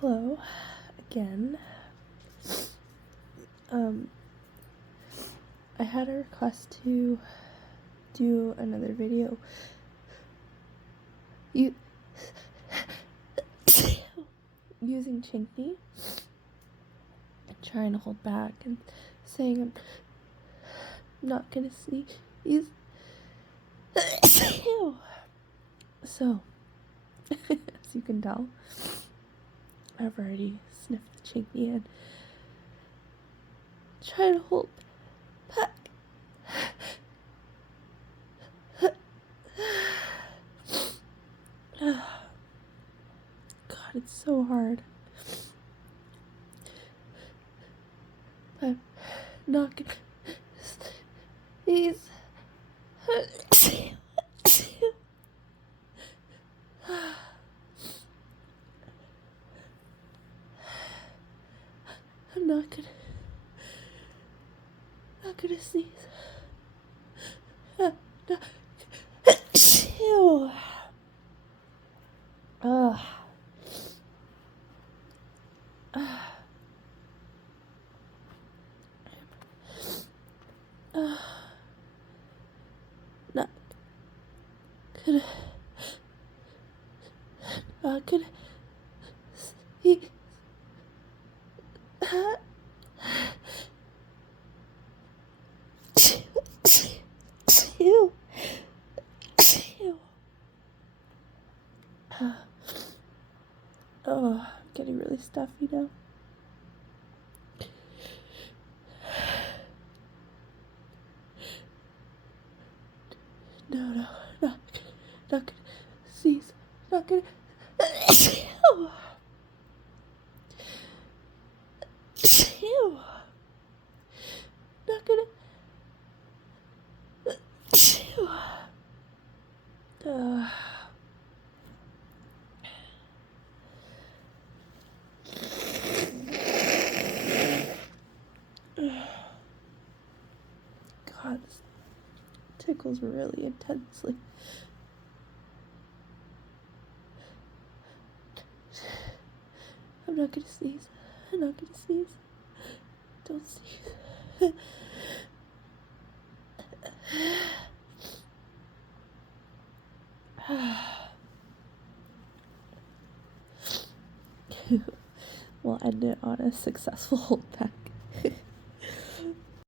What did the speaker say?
Hello again. I had a request to do another video using Chinky and trying to hold back and saying I'm not gonna sneeze. So, as you can tell, I've already sniffed the Chinky and trying to hold back. God, it's so hard. I'm not gonna sneeze. I'm not gonna sneeze. Ew. Not gonna sneeze. Ew. Ew. Oh, I'm getting really stuffy now. No, not gonna sneeze. Not gonna. Ew. Ew. Not gonna. Ew. God, this tickles really intensely. I'm not gonna sneeze. I'm not gonna sneeze. Don't sneeze. We'll end it on a successful holdback.